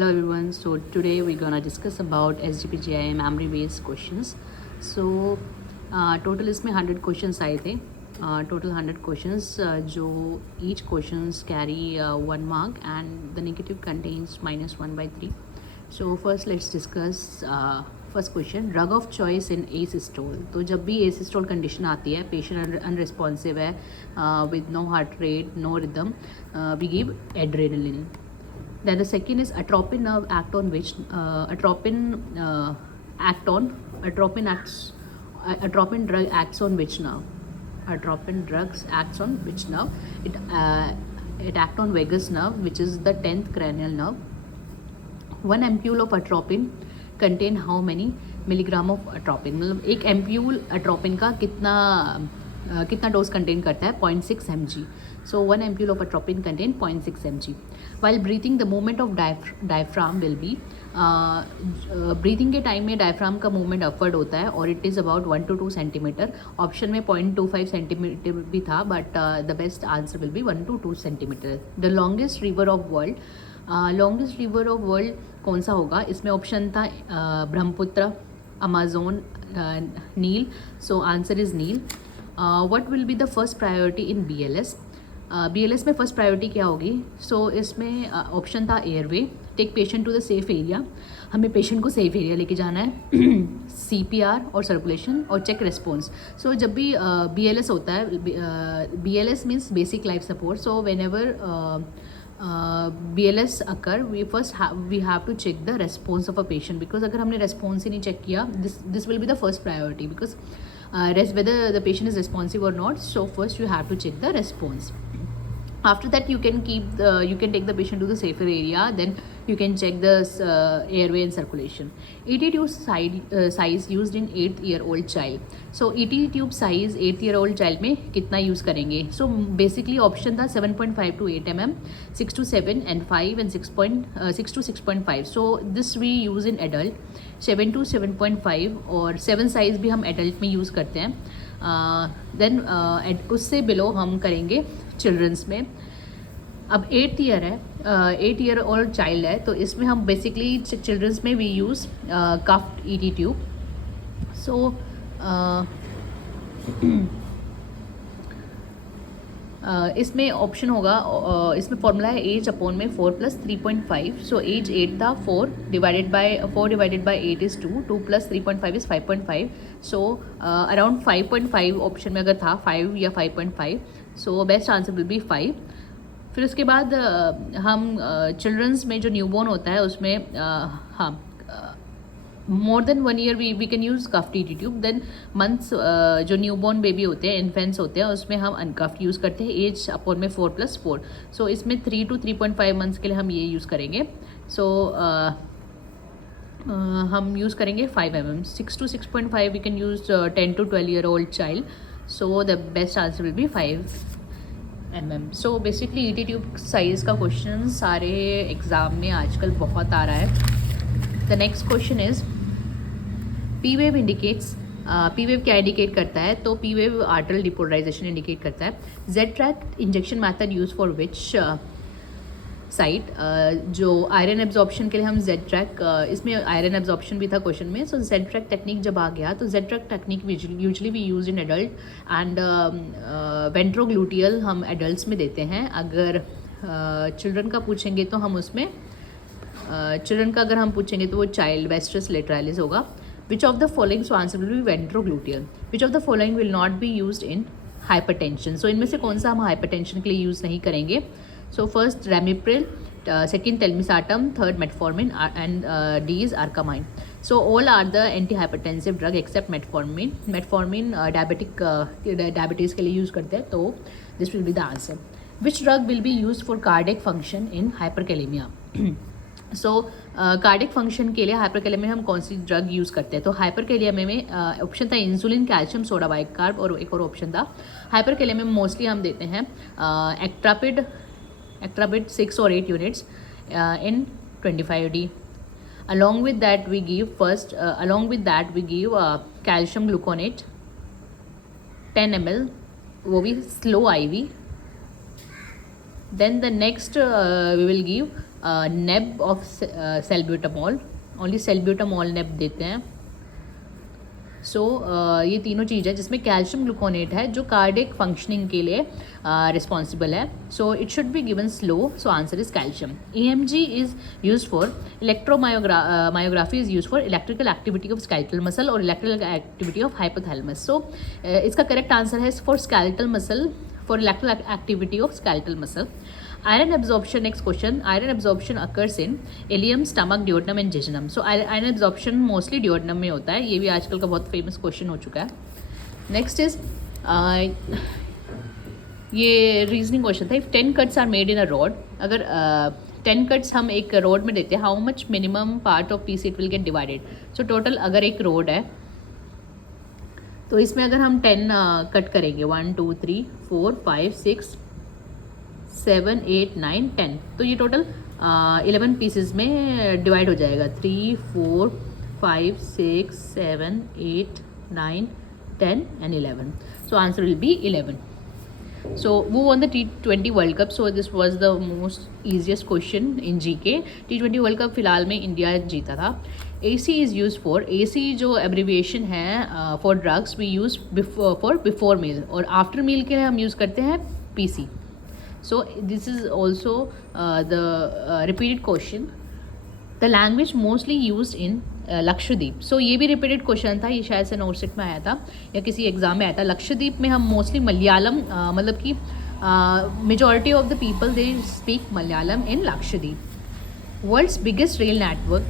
Hello everyone. So today we're gonna discuss about SGPGI memory based questions. So total इसमें 100 questions आए थे. Total 100 questions जो each questions carry 1 mark and the negative contains -1/3. So first let's discuss first question. Drug of choice in asystole. तो जब भी asystole condition आती है, patient unresponsive है, with no heart rate, no rhythm, we give adrenaline. Then the second is atropine nerve act on which atropine drug acts on which nerve? Atropine drugs acts on which nerve? It act on vagus nerve, which is the 10th cranial nerve. One ampule of atropine contain how many milligram of atropine? मतलब एक ampoule atropine का कितना dose contain करता है 0.6 mg. So 1 ampule of atropine contain 0.6 mg. While breathing the movement of diaphragm will be breathing के time में diaphragm का movement upward होता है और it is about 1 to 2 centimetre. Option में 0.25 सेंटीमीटर भी था but the best answer will be 1 to 2 centimetre. The longest river of world कौन सा होगा? इसमें ऑप्शन था ब्रह्मपुत्र, अमेजोन, नील. So answer is Nile. What will be the first priority in BLS? BLS में फर्स्ट प्रायोरिटी क्या होगी? सो इसमें ऑप्शन था airway, take patient to the safe area. हमें पेशेंट को सेफ एरिया लेके जाना है. CPR और सर्कुलेशन और चेक रिस्पॉन्स. सो जब भी BLS होता है, BLS means basic life support. So when ever BLS occur, we have to check the response of a patient, because अगर हमने response ही नहीं check किया, this will be the first priority, because whether the patient is responsive or not. So first you have to check the response. After that you can take the patient to the safer area. Then you can check the airway and circulation. ET tube size used in 8-year-old child. So ET tube size 8-year-old child में कितना use करेंगे? So basically option था 7.5 to 8 mm, 6 to 7 and 5 and 6 to 6.5. So this we use in adult. 7 to 7.5 और 7 size भी हम adult में use करते हैं. देन उससे बिलो हम करेंगे चिल्ड्रंस में. अब 8th ईयर है, 8 ईयर ओल्ड चाइल्ड है, तो इसमें हम बेसिकली चिल्ड्रंस में we use cuffed ET tube. So इसमें ऑप्शन होगा, इसमें फॉर्मूला है एज अपॉन में 4 + 3.5. सो एज 8 था, 4 divided by 8 is 2, 2 + 3.5 is 5.5. So around 5.5 option में अगर था 5 या 5.5. So best answer will be 5. फिर उसके बाद हम चिल्ड्रंस में जो न्यूबॉर्न होता है उसमें हाँ more than 1 year we can use cuffed ET tube. Then months जो न्यूबॉर्न बेबी होते हैं, इन्फेंट्स होते हैं, उसमें हम अनकफ्ड यूज़ करते हैं. एज अपॉन में 4 + 4. सो इसमें 3 to 3.5 मंथ्स के लिए हम ये यूज़ करेंगे. सो हम यूज़ करेंगे 5 mm. 6 to 6.5 we can use 10 to 12 year old child. So the best answer will be 5 mm. सो बेसिकली ET ट्यूब साइज़ का क्वेश्चन सारे एग्ज़ाम में आजकल बहुत आ रहा है. The next question is P wave indicates P wave क्या इंडिकेट करता है? तो P wave atrial depolarisation indicate करता है. Z-track injection method use for which site? जो आयरन एब्जॉर्प्शन के लिए हम Z-track, इसमें आयरन एब्जॉर्प्शन भी था क्वेश्चन में. सो Z-track टेक्निक जब आ गया तो Z-track technique usually we use in adult and ventrogluteal हम एडल्ट्स में देते हैं. अगर चिल्ड्रन का पूछेंगे तो हम उसमें चिल्ड्रन का अगर हम पूछेंगे तो वो चाइल्ड वेस्ट्रस लेटरालिस होगा. Which of the following, so answer will be ventrogluteal. Which of the following will not be used in hypertension? So इनमें से कौन सा हम hypertension के लिए यूज़ नहीं करेंगे? So first ramipril, second telmisartan, third metformin and D is arcamine. So all are the antihypertensive drug except metformin. Metformin diabetes के लिए यूज़ करते हैं, तो this will be the answer. Which drug will be used for cardiac function in hyperkalemia? So cardiac function के लिए hyperkalaemia में हम कौन सी ड्रग यूज़ करते हैं? तो हाइपरकैलेमिया में ऑप्शन था इंसुलिन, कैल्शियम, सोडा बाइकार्ब और एक और ऑप्शन था. हाइपरकैलेमिया में मोस्टली हम देते हैं एक्ट्रापिड 6 or 8 units in 25D. Along with that we give calcium gluconate 10 ml, वो भी slow IV. Then the next we will give नेब ऑफ सेल्ब्यूटामॉल, ओनली सेल्ब्यूटामॉल नेब देते हैं। सो ये तीनों चीज़ है जिसमें कैल्शियम ग्लूकोनेट है जो कार्डियक फंक्शनिंग के लिए रिस्पॉन्सिबल है। So it should be given slow, so answer is calcium. EMG is use for electromyography is use for electrical activity of skeletal muscle और इलेक्ट्रिकल एक्टिविटी ऑफ हाइपोथैलेमस। सो इसका correct answer है for skeletal muscle, for electrical activity of skeletal muscle. Iron absorption, next question. Iron absorption occurs in ileum, stomach, duodenum and jejunum. So iron absorption mostly duodenum में होता है, ये भी आजकल का बहुत फेमस क्वेश्चन हो चुका है। नेक्स्ट इज ये रीजनिंग क्वेश्चन था। If 10 cuts are made in a rod, अगर 10 cuts हम एक रोड में देते हैं, how much minimum part of peace it will get divided. So total अगर एक रोड है तो इसमें अगर हम 10 कट करेंगे, 1 2 3 4 5 6 7 8 9 10, तो ये टोटल 11 पीसेस में डिवाइड हो जाएगा। 3 4 5 6 7 8 9 10 and 11, so answer will B 11। So who won the T20 World Cup? So this was the most easiest question in GK. T20 World Cup फिलहाल में इंडिया जीता था। AC is used for, AC जो abbreviation है for drugs we use for before meal, और after meal के लिए हम यूज़ करते हैं PC. So this is also the repeated question. The language mostly used in Lakshadweep. सो ये भी रिपीटेड क्वेश्चन था, ये शायद से नोटसेट में आया था या किसी एग्जाम में आया था। लक्षद्वीप में हम मोस्टली मलयालम, मतलब कि majority of the people they speak Malayalam in Lakshadweep. World's biggest rail network,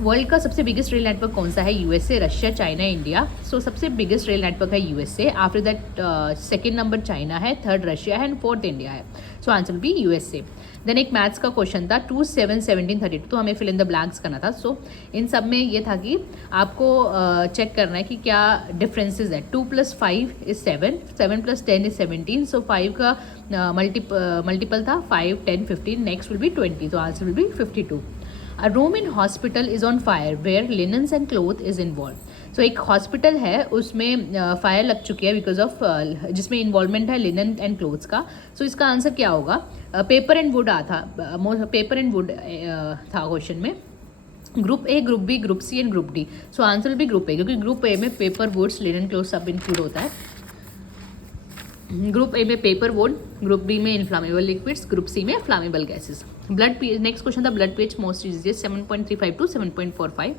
world का सबसे बिगेस्ट रेल नेटवर्क कौन सा है? USA, Russia, China, India. So सबसे बिगेस्ट रेल नेटवर्क है USA, after that second number China है, थर्ड रशिया है and fourth India है। So answer will be USA। Then एक मैथ्स का क्वेश्चन था 2 7 17 32, तो हमें फिल इन द ब्लैंक्स करना था। सो इन सब में ये था कि आपको चेक करना है कि क्या डिफरेंसेस है। 2 + 5 इज 7, 7 + 10 इज 17, सो 5 का मल्टीपल था 5 10 15, नेक्स्ट विल बी 20, तो answer will B 52। A room in hospital is on fire where linens and cloth is involved. So एक हॉस्पिटल है उसमें फायर लग चुकी है बिकॉज ऑफ जिसमें इन्वॉल्वमेंट है लिनन एंड क्लोथ्स का। सो इसका आंसर क्या होगा? पेपर एंड वुड था, पेपर एंड वुड था क्वेश्चन में। Group A, group B, group C and group D. So answer will be group A, क्योंकि ग्रुप ए में पेपर, वुड्स, लिनन, क्लोथ सब इंक्लूड होता है। ग्रुप ए में paper wood, group B में inflammable liquids, group C में flammable gases. Blood pH, next question था blood pH most easiest 7.35 to 7.45।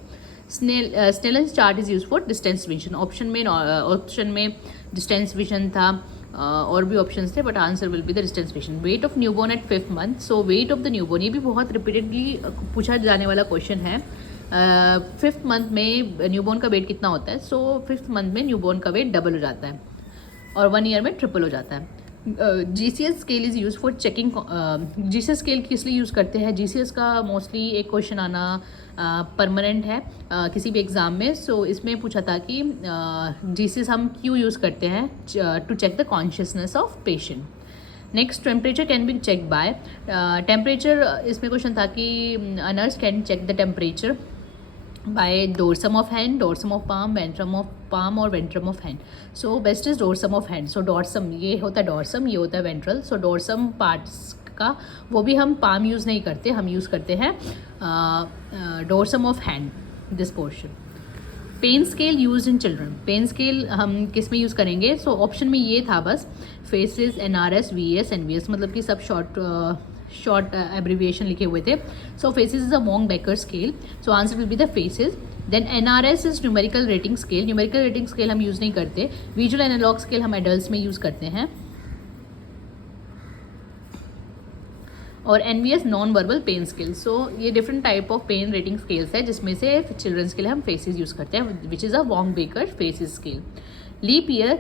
Snellen's chart is use for distance vision. Option में distance vision था, और भी options थे, but answer will be the distance vision. Weight of newborn at 5th month। So weight of the newborn, ये भी बहुत repeatedly पूछा जाने वाला क्वेश्चन है। 5th month में न्यूबॉर्न का वेट कितना होता है? सो 5th month में न्यूबॉर्न का वेट डबल हो जाता है और 1 year में ट्रिपल हो जाता है। GCS scale is use for checking. GCS scale किस लिए यूज़ करते हैं? GCS का मोस्टली एक क्वेश्चन आना परमानेंट है किसी भी एग्ज़ाम में। सो इसमें पूछा था कि GCS हम क्यों यूज़ करते हैं? To check the consciousness of patient. Next, temperature can be check by. Temperature, इसमें क्वेश्चन था कि a nurse can check the temperature by dorsum of hand, dorsum of palm, ventrum of palm और ventrum of hand. So best is dorsum of hand. So dorsum, ये होता है dorsum, ये होता है ventral. So dorsum parts का वो भी हम palm यूज़ नहीं करते, हम यूज़ करते हैं dorsum of hand, this portion. Pain scale use in children. Pain scale हम किस में यूज़ करेंगे? सो ऑप्शन में ये था बस, फेसिस, NRS, VS, NVS, मतलब कि सब शॉर्ट एब्रीविएशन लिखे हुए थे। So faces is a Wong Baker scale, so answer will be the faces. Then NRS is numerical rating scale. Numerical rating scale हम यूज़ नहीं करते। विजुअल एनालॉग स्केल हम एडल्ट्स में यूज़ करते हैं। और NVS non verbal pain scale. So ये different type of pain rating scales है जिसमें से चिल्ड्रंस के लिए हम फेसिस यूज़ करते हैं, which is a Wong Baker faces scale. Leap year,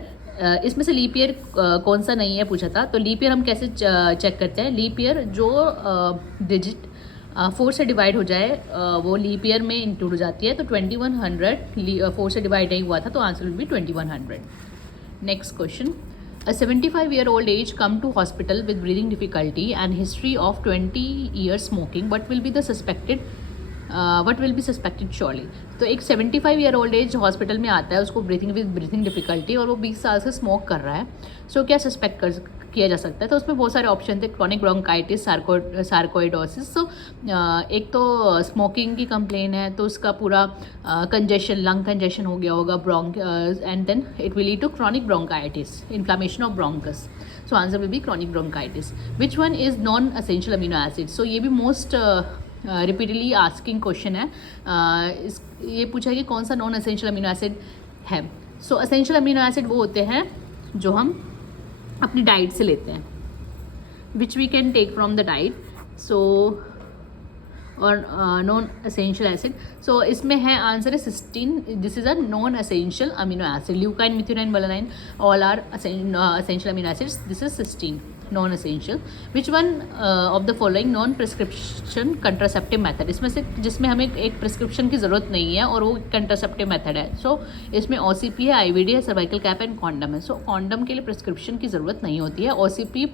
इसमें से लीप ईयर कौन सा नहीं है पूछा था, तो लीप ईयर हम कैसे चेक करते हैं? लीप ईयर जो डिजिट 4 से डिवाइड हो जाए वो लीप ईयर में इंक्लूड हो जाती है। तो 2100 4 से डिवाइड नहीं हुआ था, तो answer will B 2100। Next question, A 75-year-old age come to hospital with breathing difficulty and history of 20 years smoking. What will be suspected surely? तो एक 75-year-old age हॉस्पिटल में आता है, उसको ब्रीथिंग डिफिकल्टी और वो 20 साल से स्मोक कर रहा है। सो क्या सस्पेक्ट किया जा सकता है। तो उसमें बहुत सारे ऑप्शन थे, क्रॉनिक ब्रोंकाइटिस, सार्कोइडोसिस। तो एक तो स्मोकिंग की कंप्लेन है तो उसका पूरा कंजेशन, लंग कंजेशन हो गया होगा, bronch, and then it will lead to chronic bronchitis, inflammation of bronchus. So answer will be chronic bronchitis. Which one is non essential amino acid? So ये भी मोस्ट रिपीटेडली आस्किंग क्वेश्चन है। ये पूछा है कि कौन सा नॉन असेंशियल अमीनो एसिड है। सो असेंशियल अमीनो एसिड वो होते हैं जो हम अपनी डाइट से लेते हैं, which we can take from the diet. So और नॉन असेंशियल एसिड, सो इसमें है आंसर है cysteine. This is a non essential amino acid. Leucine, methionine, valine all are essential amino acids. This is cysteine, non essential. Which one of the following non prescription contraceptive method? इसमें से जिसमें हमें एक prescription की ज़रूरत नहीं है और वो कंट्रासेप्टिव मेथड है। सो इसमें OCP है, IVD है, सर्वाइकल कैप एंड कॉन्डम है। सो कॉन्डम के लिए प्रिस्क्रिप्शन की ज़रूरत नहीं होती है। OCP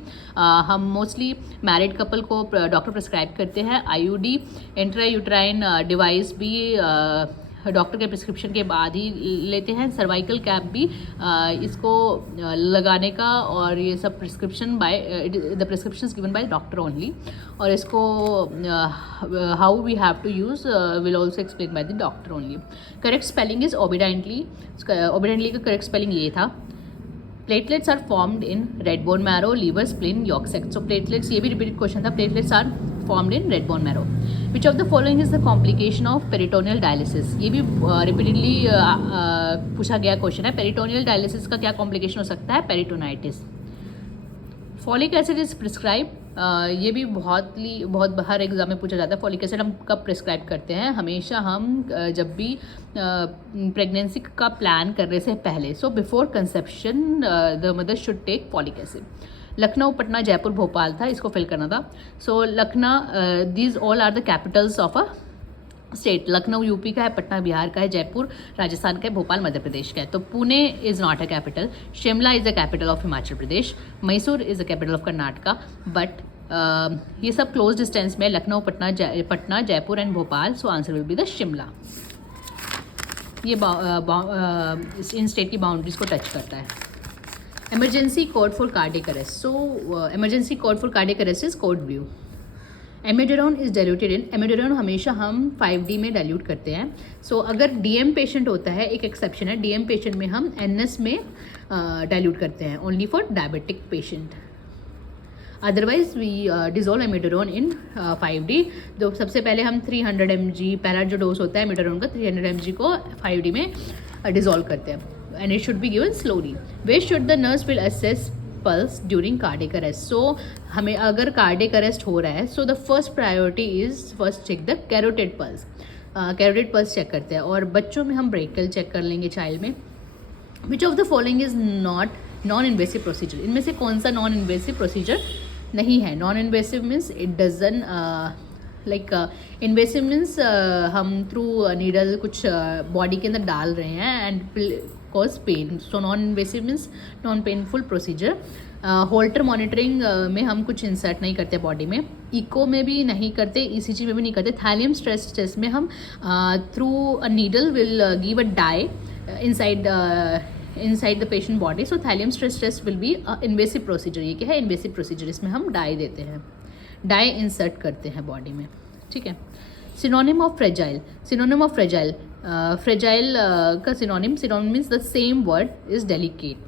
हम मोस्टली मैरिड कपल को डॉक्टर प्रिस्क्राइब करते हैं। IUD, इंट्रायूट्राइन डिवाइस भी डॉक्टर के प्रिस्क्रिप्शन के बाद ही लेते हैं। सर्वाइकल कैप भी इसको लगाने का, और ये सब prescription by the prescription given by doctor only. और इसको how we have to use will also explain by the doctor only. Correct spelling is obediently. Obediently का करेक्ट स्पेलिंग ये था। Platelets are formed in red bone marrow, liver, spleen, yolk sacs. सो platelets, ये भी repeated question था। Platelets are formed in red bone marrow. Which of the following is the complication of peritoneal dialysis? ये भी repeatedly पूछा गया question है। Peritoneal dialysis का क्या कॉम्प्लिकेशन हो सकता है? Peritonitis. Folic acid is prescribe, ये भी बहुत हर एग्जाम में पूछा जाता है। फॉलिक एसिड हम कब प्रिस्क्राइब करते हैं? हमेशा हम जब भी प्रेगनेंसी का प्लान करने से पहले। So before conception the mother should take folic acid. Lucknow, Patna, Jaipur, Bhopal था, इसको फिल करना था। So Lucknow, these all are the capitals of a state. Lucknow UP का है, पटना बिहार का है, जयपुर राजस्थान का है, भोपाल मध्य प्रदेश का है। तो Pune is not a capital. Shimla is the capital of Himachal Pradesh. Mysore is the capital of Karnataka. But ये सब क्लोज डिस्टेंस में, Lucknow, Patna, Jaipur and Bhopal. So answer will be the Shimla. ये इन स्टेट की बाउंड्रीज को टच करता है। Emergency code for cardiac arrest. So emergency code for cardiac arrest is code blue. Amiodarone is diluted in. Amiodarone हमेशा हम 5D में डाइल्यूट करते हैं। सो अगर DM पेशेंट होता है, एक एक्सेप्शन है, DM पेशेंट में हम NS में डाइल्यूट करते हैं, only for diabetic patient. Otherwise we dissolve amiodarone in 5D। तो सबसे पहले हम 300 mg, पहला जो डोज होता है एमिड्यूरोन का 300 mg को 5D में डिजोल्व करते हैं। And it should be given slowly. Where should the nurse will assess pulse during cardiac arrest? So हमें अगर cardiac arrest हो रहा है, so the first priority is first check the carotid pulse. Carotid pulse check करते हैं। और बच्चों में हम brachial check कर लेंगे, चाइल्ड में। Which of the following is not non-invasive procedure? इनमें से कौन सा non-invasive procedure नहीं है? Non-invasive means it doesn't invasive means हम थ्रू नीडल कुछ बॉडी के अंदर डाल रहे हैं and cause pain. So non invasive means non painful procedure. Holter monitoring में हम कुछ इंसर्ट नहीं करते बॉडी में। इको में भी नहीं करते, ECG में भी नहीं करते। थैलियम स्ट्रेस टेस्ट में हम through a needle will give a dye inside the patient body. So thallium stress test will be invasive procedure. ये क्या है? Invasive procedure. इसमें हम डाई देते हैं, डाई इंसर्ट करते हैं बॉडी में, ठीक है। Synonym of fragile. Synonym of fragile, fragile का synonym means the same word is delicate.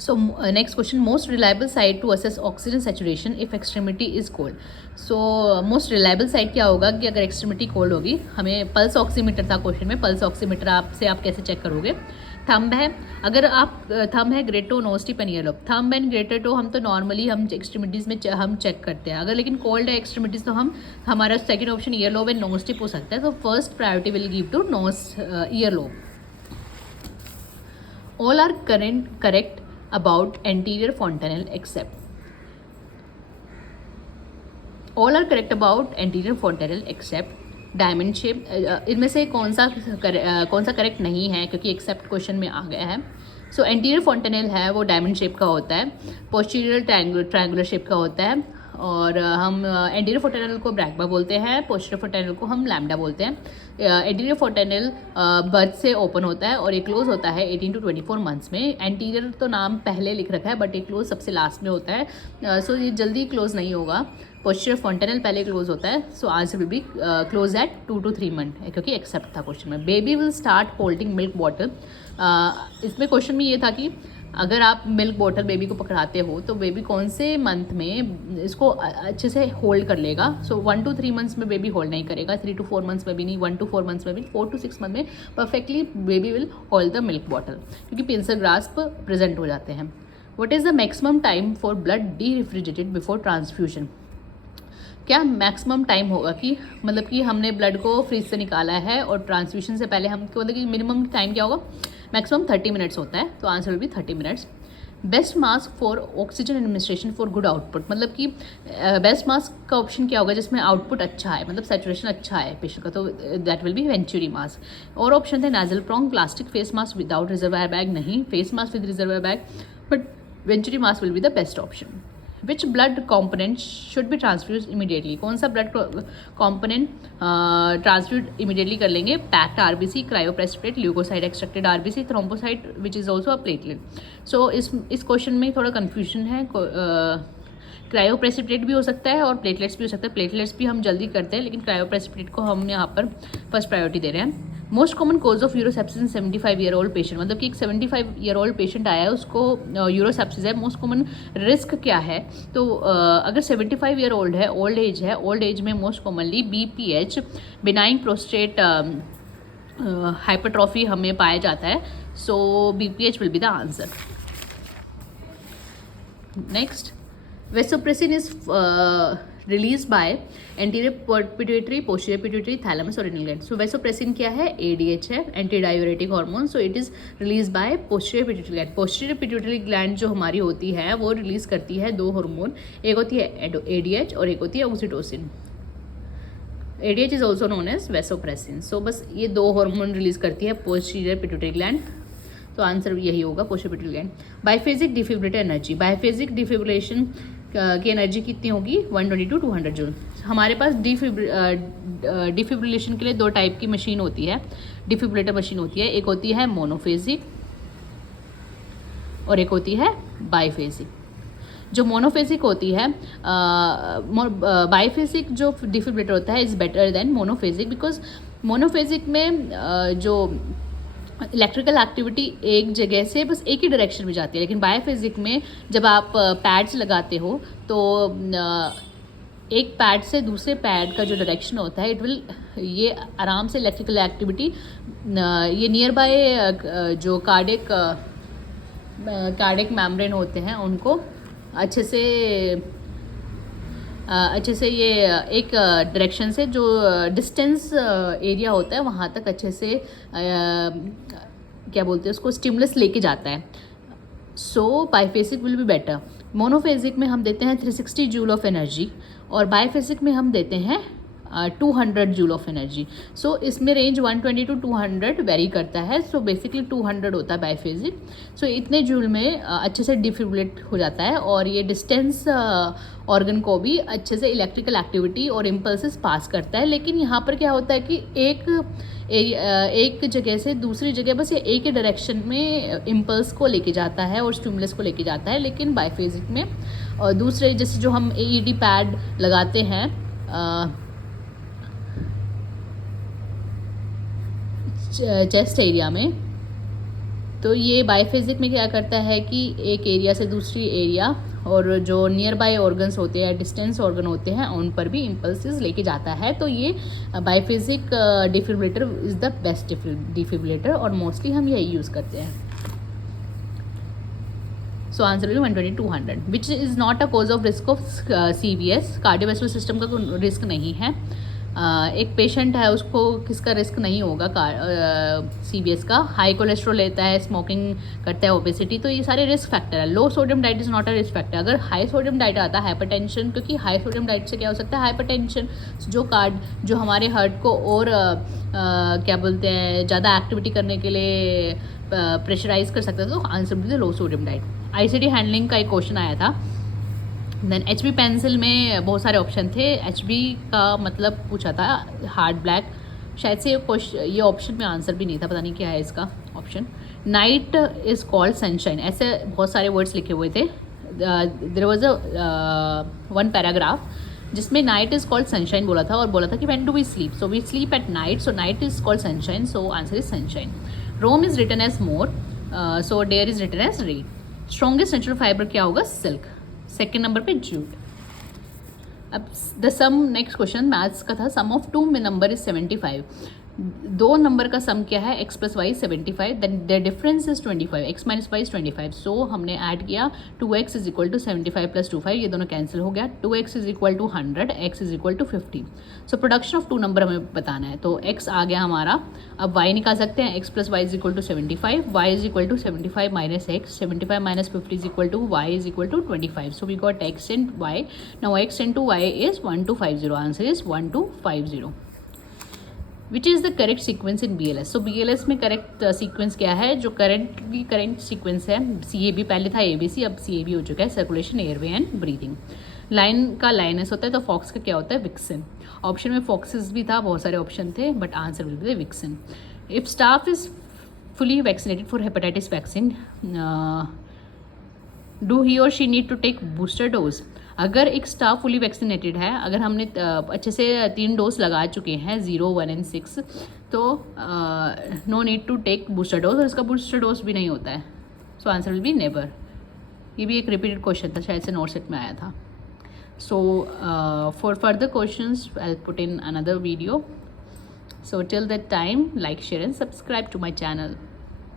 So next question, most reliable site to assess oxygen saturation if extremity is cold. So most reliable site क्या होगा कि अगर extremity cold होगी? हमें pulse oximeter था question में। Pulse oximeter आप कैसे चेक करोगे? थंब है, अगर आप थंब है, great toe, nose tip and ear lobe. Thumb and greater toe हम तो नॉर्मली हम एक्सट्रीमिटीज़ में हम चेक करते हैं। अगर लेकिन कोल्ड है एक्सट्रीमिटीज़ तो हमारा second option ear lobe and nose tip हो सकता है। तो first priority will give to ear lobe. All are correct about anterior fontanelle except। All are correct about anterior fontanelle except diamond shape. इनमें से कौन सा करेक्ट नहीं है, क्योंकि एक्सेप्ट क्वेश्चन में आ गया है। सो एंटीरियर fontanelle है वो डायमंड शेप का होता है, पोस्टीरियर ट्रायंगुलर शेप का होता है, और हम एंटीरियर फोर टनल को ब्रैकबा बोलते हैं, पोस्टीरियर फोर टनल को हम लैम्डा बोलते हैं। एंटीरियर फोर टनल बर्थ से ओपन होता है और ये क्लोज होता है 18 to 24 मंथ्स में। एंटीरियर तो नाम पहले लिख रखा है बट ये क्लोज सबसे लास्ट में होता है, सो ये जल्दी क्लोज नहीं होगा। पोस्टीरियर फोंटेनल पहले क्लोज होता है, so answer will be close eight 2 to 3 month, क्योंकि एक्सेप्ट था क्वेश्चन में। Baby will start holding milk bottle, इसमें क्वेश्चन में ये था कि अगर आप मिल्क बॉटल बेबी को पकड़ाते हो तो बेबी कौन से मंथ में इसको अच्छे से होल्ड कर लेगा। सो 1 to 3 मंथ्स में बेबी होल्ड नहीं करेगा, 3 to 4 मंथ्स में भी नहीं, 1 to 4 मंथ्स में भी, 4 to 6 मंथ में perfectly baby will hold the milk bottle, क्योंकि पिंसर ग्रास्प प्रेजेंट हो जाते हैं। What is the maximum time for blood D refrigerated before transfusion? क्या मैक्सिमम टाइम होगा कि मतलब कि हमने ब्लड को फ्रिज से निकाला है और ट्रांसफ्यूशन से पहले हम मतलब कि मिनिमम टाइम क्या होगा? मैक्सिमम 30 मिनट्स होता है, तो answer will B 30 minutes. Best mask for oxygen administration for good output, मतलब कि बेस्ट मास्क का ऑप्शन क्या होगा जिसमें आउटपुट अच्छा है, मतलब सैचुरेशन अच्छा है पेशेंट का, तो that will be venturi mask. और ऑप्शन थे nasal prong, plastic face mask without reservoir bag, नहीं face mask with reservoir bag, but venturi mask will be the best option. Which blood component should be transfuse immediately, कौन सा blood component transfuse immediately कर लेंगे? Packed RBC, cryoprecipitate, leukocyte extracted RBC, thrombocyte which is also a platelet. So इस question में थोड़ा confusion है, cryoprecipitate भी हो सकता है और प्लेटलेट्स भी हो सकता है। प्लेटलेट्स भी हम जल्दी करते हैं, लेकिन क्रायोप्रेसिपिटेट को हम यहाँ पर फर्स्ट प्रायोरिटी दे रहे हैं। Most common cause of urosepsis in 75 year old patient, मतलब कि एक 75 ईयर ओल्ड पेशेंट आया है, उसको यूरोसेप्सिस है, मोस्ट कॉमन रिस्क क्या है? तो अगर 75 ईयर ओल्ड है, ओल्ड एज है, ओल्ड एज में most commonly BPH, benign prostate hypertrophy हमें पाया जाता है, सो BPH will be the answer. Next, vasopressin is release by anterior pituitary, posterior pituitary, thalamus और एड्रिनल ग्लैंड। सो वेसोप्रेसिन क्या है? ADH है, anti diuretic hormone, so it is release by posterior pituitary gland. Posterior pituitary gland जो हमारी होती है वो release करती है 2 हार्मोन, एक होती है ADH और एक होती है oxytocin. ADH is also known as vasopressin. So बस ये 2 हार्मोन रिलीज करती है पोस्टीरियर पिट्यूटरी ग्लैंड, तो आंसर यही होगा posterior pituitary gland. Biphasic defibrillator energy, biphasic defibrillation की एनर्जी कितनी होगी? 120 to 200 जूल। हमारे पास डिफिब्रिलेशन के लिए 2 टाइप की मशीन होती है, डिफिब्रिलेटर मशीन होती है, एक होती है मोनोफेजिक और एक होती है बाइफेजिक। जो मोनोफेजिक होती है, बाइफेजिक जो डिफिब्रिलेटर होता है is better than monophasic, because monophasic में जो इलेक्ट्रिकल एक्टिविटी एक जगह से बस एक ही डायरेक्शन में जाती है, लेकिन बायोफिजिक में जब आप पैड्स लगाते हो तो एक पैड से दूसरे पैड का जो डायरेक्शन होता है इट विल, ये आराम से इलेक्ट्रिकल एक्टिविटी ये नियर बाय जो कार्डिक मेम्ब्रेन होते हैं उनको अच्छे से ये एक डायरेक्शन से जो डिस्टेंस एरिया होता है वहाँ तक अच्छे से क्या बोलते हैं उसको, स्टिमुलस लेके जाता है। सो बाइफेजिक विल बी बेटर। मोनोफेजिक में हम देते हैं 360 जूल ऑफ एनर्जी और बाइफेजिक में हम देते हैं 200 जूल ऑफ एनर्जी। सो इसमें रेंज 120 to 200 वेरी करता है, सो बेसिकली 200 होता है बाइफेजिक। सो इतने जूल में अच्छे से डिफिब्रिलेट हो जाता है और ये डिस्टेंस ऑर्गन को भी अच्छे से इलेक्ट्रिकल एक्टिविटी और इम्पल्सेस पास करता है। लेकिन यहाँ पर क्या होता है कि एक जगह से दूसरी जगह बस ये एक ही डायरेक्शन में इम्पल्स को लेके जाता है और स्टिमुलस को लेके जाता है। लेकिन बाइफेजिक में दूसरे जैसे जो हम AED पैड लगाते हैं चेस्ट एरिया में, तो ये बाइफेजिक में क्या करता है कि एक एरिया से दूसरी एरिया और जो नियर बाय ऑर्गन्स होते हैं, डिस्टेंस ऑर्गन होते हैं, उन पर भी इम्पल्सेस लेके जाता है। तो ये biphasic defibrillator is the best defibrillator और मोस्टली हम यही यूज़ करते हैं। So answer will 120 to 200 which is not a cause of risk of CVS, cardiovascular system का कोई रिस्क नहीं है। एक पेशेंट है उसको किसका रिस्क नहीं होगा CVS का? हाई कोलेस्ट्रॉल लेता है, स्मोकिंग करता है, ओबेसिटी, तो ये सारे रिस्क फैक्टर है। Low sodium diet is not a risk factor. अगर हाई सोडियम डाइट आता है हाइपरटेंशन, क्योंकि हाई सोडियम डाइट से क्या हो सकता है? हाइपरटेंशन जो हमारे हार्ट को और क्या बोलते हैं ज़्यादा एक्टिविटी करने के लिए प्रेशराइज कर सकता है, तो आंसर भी लो सोडियम डाइट। ICD हैंडलिंग का एक क्वेश्चन आया था देन एच बी पेंसिल में बहुत सारे ऑप्शन थे। एच बी का मतलब पूछा था हार्ड ब्लैक, शायद से ये ऑप्शन में आंसर भी नहीं था, पता नहीं क्या है इसका option. Night is called sunshine, ऐसे बहुत सारे वर्ड्स लिखे हुए थे। There was a one paragraph जिसमें नाइट इज़ कॉल्ड सनशाइन बोला था और बोला था कि when do we sleep, so we sleep at night, so night is called sunshine, so answer is sunshine. Rome is written as more, so dare is written as red. Strongest natural fibre क्या होगा? Silk. Second number पे jute. अब the sum, next question maths का था। Sum of two number is 75। दो number का sum क्या है? x plus Y 75, then the difference is 25, x minus Y is 25। So हमने ऐड किया 2x is equal to 75 plus 25, ये दोनों कैंसिल हो गया। 2x is equal to 100, x is equal to 50। So production of two number हमें बताना है, तो x आ गया हमारा। अब y निकाल सकते हैं, x plus y is equal to 75, y is equal to 75 minus x, 75 minus 50 is equal to y is equal to 25। So we got x and y, now x into y is 1250, answer is 1250। Which is the correct sequence in BLS? So BLS में correct sequence क्या है? जो current sequence है, CAB पहले था ABC, अब CAB हो चुका है, circulation, airway and breathing. Line का लाइनस होता है, तो फॉक्स का क्या होता है? विक्सिन। ऑप्शन में फॉक्सेस भी था, बहुत सारे ऑप्शन थे, but answer will be the vaccine. If staff is fully vaccinated for hepatitis vaccine, do he और she need to take booster dose? अगर एक स्टाफ फुली वैक्सीनेटेड है, अगर हमने अच्छे से 3 डोज लगा चुके हैं 0, 1 एंड 6, तो no need to take booster dose, और इसका बूस्टर डोज भी नहीं होता है। So answer will be never. ये भी एक रिपीटेड क्वेश्चन था, शायद से नोट सेट में आया था। So for further questions I put in another video. So till that time, like, share and subscribe to my channel.